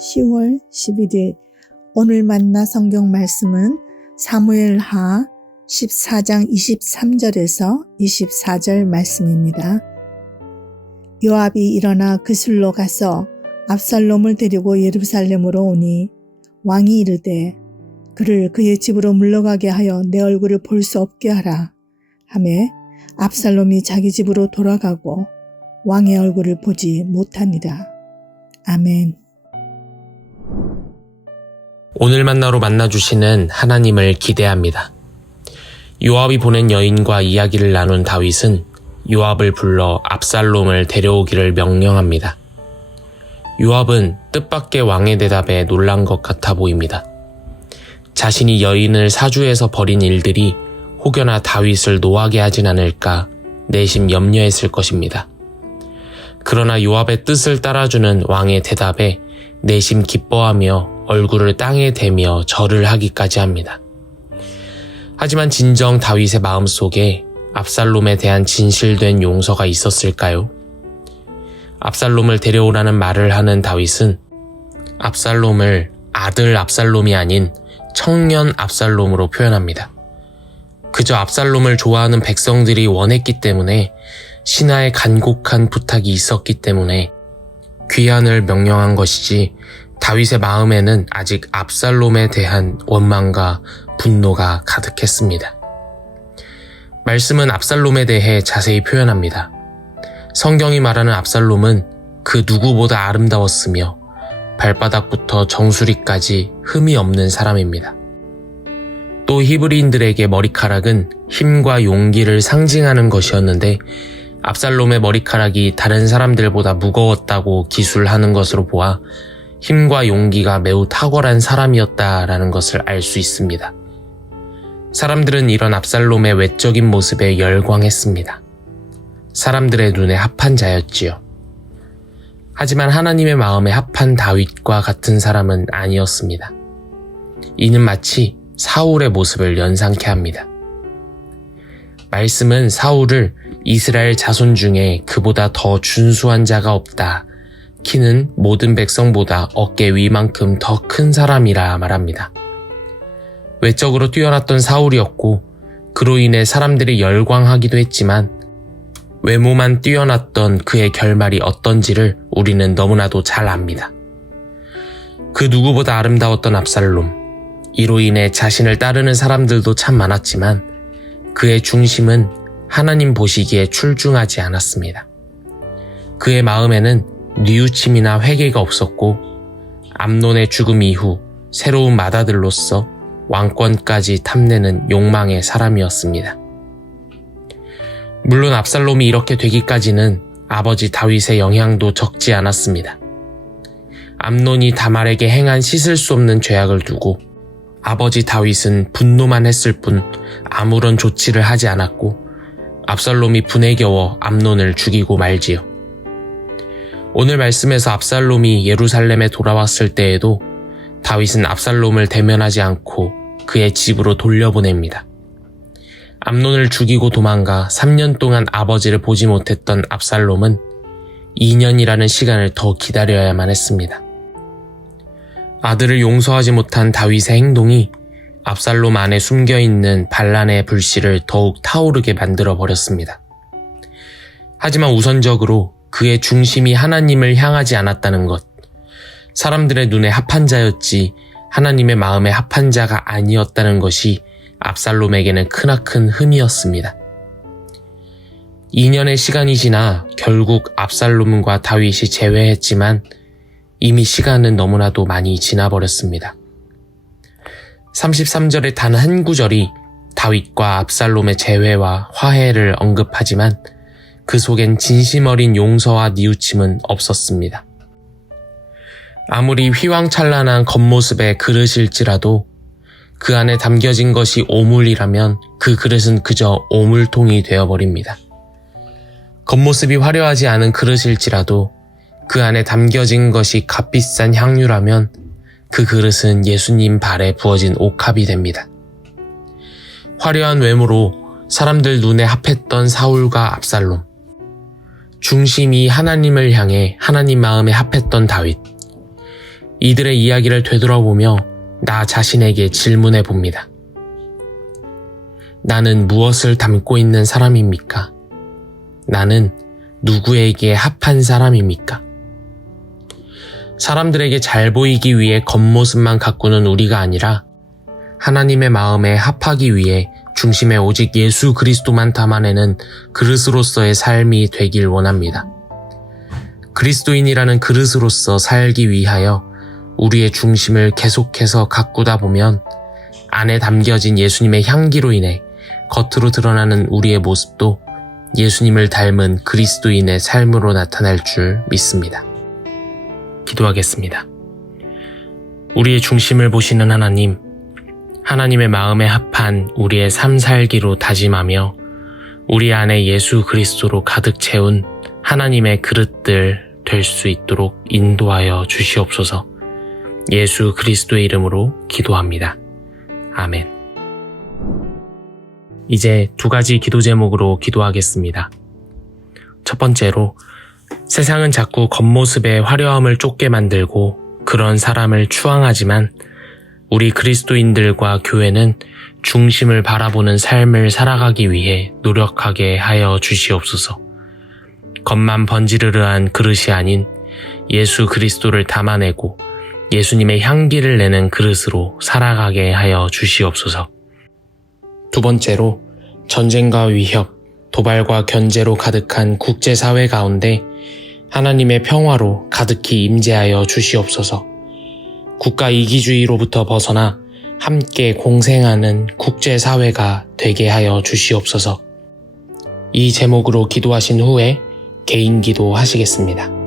10월 11일 오늘 만나 성경 말씀은 사무엘하 14장 23절에서 24절 말씀입니다. 요압이 일어나 그슬로 가서 압살롬을 데리고 예루살렘으로 오니 왕이 이르되 그를 그의 집으로 물러가게 하여 내 얼굴을 볼 수 없게 하라 하매 압살롬이 자기 집으로 돌아가고 왕의 얼굴을 보지 못하니라. 아멘. 오늘 만나로 만나주시는 하나님을 기대합니다. 요압이 보낸 여인과 이야기를 나눈 다윗은 요압을 불러 압살롬을 데려오기를 명령합니다. 요압은 뜻밖의 왕의 대답에 놀란 것 같아 보입니다. 자신이 여인을 사주해서 벌인 일들이 혹여나 다윗을 노하게 하진 않을까 내심 염려했을 것입니다. 그러나 요압의 뜻을 따라주는 왕의 대답에 내심 기뻐하며 얼굴을 땅에 대며 절을 하기까지 합니다. 하지만 진정 다윗의 마음속에 압살롬에 대한 진실된 용서가 있었을까요? 압살롬을 데려오라는 말을 하는 다윗은 압살롬을 아들 압살롬이 아닌 청년 압살롬으로 표현합니다. 그저 압살롬을 좋아하는 백성들이 원했기 때문에 신하의 간곡한 부탁이 있었기 때문에 귀환을 명령한 것이지 다윗의 마음에는 아직 압살롬에 대한 원망과 분노가 가득했습니다. 말씀은 압살롬에 대해 자세히 표현합니다. 성경이 말하는 압살롬은 그 누구보다 아름다웠으며 발바닥부터 정수리까지 흠이 없는 사람입니다. 또 히브리인들에게 머리카락은 힘과 용기를 상징하는 것이었는데 압살롬의 머리카락이 다른 사람들보다 무거웠다고 기술하는 것으로 보아 힘과 용기가 매우 탁월한 사람이었다라는 것을 알 수 있습니다. 사람들은 이런 압살롬의 외적인 모습에 열광했습니다. 사람들의 눈에 합한 자였지요. 하지만 하나님의 마음에 합한 다윗과 같은 사람은 아니었습니다. 이는 마치 사울의 모습을 연상케 합니다. 말씀은 사울을 이스라엘 자손 중에 그보다 더 준수한 자가 없다. 키는 모든 백성보다 어깨 위만큼 더 큰 사람이라 말합니다. 외적으로 뛰어났던 사울이었고 그로 인해 사람들이 열광하기도 했지만 외모만 뛰어났던 그의 결말이 어떤지를 우리는 너무나도 잘 압니다. 그 누구보다 아름다웠던 압살롬, 이로 인해 자신을 따르는 사람들도 참 많았지만 그의 중심은 하나님 보시기에 출중하지 않았습니다. 그의 마음에는 뉘우침이나 회개가 없었고 암논의 죽음 이후 새로운 맏아들로서 왕권까지 탐내는 욕망의 사람이었습니다. 물론 압살롬이 이렇게 되기까지는 아버지 다윗의 영향도 적지 않았습니다. 암논이 다말에게 행한 씻을 수 없는 죄악을 두고 아버지 다윗은 분노만 했을 뿐 아무런 조치를 하지 않았고 압살롬이 분에 겨워 암논을 죽이고 말지요. 오늘 말씀에서 압살롬이 예루살렘에 돌아왔을 때에도 다윗은 압살롬을 대면하지 않고 그의 집으로 돌려보냅니다. 암논을 죽이고 도망가 3년 동안 아버지를 보지 못했던 압살롬은 2년이라는 시간을 더 기다려야만 했습니다. 아들을 용서하지 못한 다윗의 행동이 압살롬 안에 숨겨있는 반란의 불씨를 더욱 타오르게 만들어버렸습니다. 하지만 우선적으로 그의 중심이 하나님을 향하지 않았다는 것, 사람들의 눈에 합한 자였지 하나님의 마음에 합한 자가 아니었다는 것이 압살롬에게는 크나큰 흠이었습니다. 2년의 시간이 지나 결국 압살롬과 다윗이 재회했지만 이미 시간은 너무나도 많이 지나버렸습니다. 33절의 단 한 구절이 다윗과 압살롬의 재회와 화해를 언급하지만 그 속엔 진심 어린 용서와 뉘우침은 없었습니다. 아무리 휘황찬란한 겉모습의 그릇일지라도 그 안에 담겨진 것이 오물이라면 그 그릇은 그저 오물통이 되어버립니다. 겉모습이 화려하지 않은 그릇일지라도 그 안에 담겨진 것이 값비싼 향유라면 그 그릇은 예수님 발에 부어진 옥합이 됩니다. 화려한 외모로 사람들 눈에 합했던 사울과 압살롬, 중심이 하나님을 향해 하나님 마음에 합했던 다윗, 이들의 이야기를 되돌아보며 나 자신에게 질문해 봅니다. 나는 무엇을 담고 있는 사람입니까? 나는 누구에게 합한 사람입니까? 사람들에게 잘 보이기 위해 겉모습만 가꾸는 우리가 아니라 하나님의 마음에 합하기 위해 중심에 오직 예수 그리스도만 담아내는 그릇으로서의 삶이 되길 원합니다. 그리스도인이라는 그릇으로서 살기 위하여 우리의 중심을 계속해서 가꾸다 보면 안에 담겨진 예수님의 향기로 인해 겉으로 드러나는 우리의 모습도 예수님을 닮은 그리스도인의 삶으로 나타날 줄 믿습니다. 기도하겠습니다. 우리의 중심을 보시는 하나님, 하나님의 마음에 합한 우리의 삶 살기로 다짐하며 우리 안에 예수 그리스도로 가득 채운 하나님의 그릇들 될 수 있도록 인도하여 주시옵소서. 예수 그리스도의 이름으로 기도합니다. 아멘. 이제 2가지 기도 제목으로 기도하겠습니다. 첫 번째로, 세상은 자꾸 겉모습의 화려함을 쫓게 만들고 그런 사람을 추앙하지만 우리 그리스도인들과 교회는 중심을 바라보는 삶을 살아가기 위해 노력하게 하여 주시옵소서. 겉만 번지르르한 그릇이 아닌 예수 그리스도를 담아내고 예수님의 향기를 내는 그릇으로 살아가게 하여 주시옵소서. 두 번째로, 전쟁과 위협, 도발과 견제로 가득한 국제사회 가운데 하나님의 평화로 가득히 임재하여 주시옵소서. 국가 이기주의로부터 벗어나 함께 공생하는 국제사회가 되게 하여 주시옵소서. 이 제목으로 기도하신 후에 개인 기도 하시겠습니다.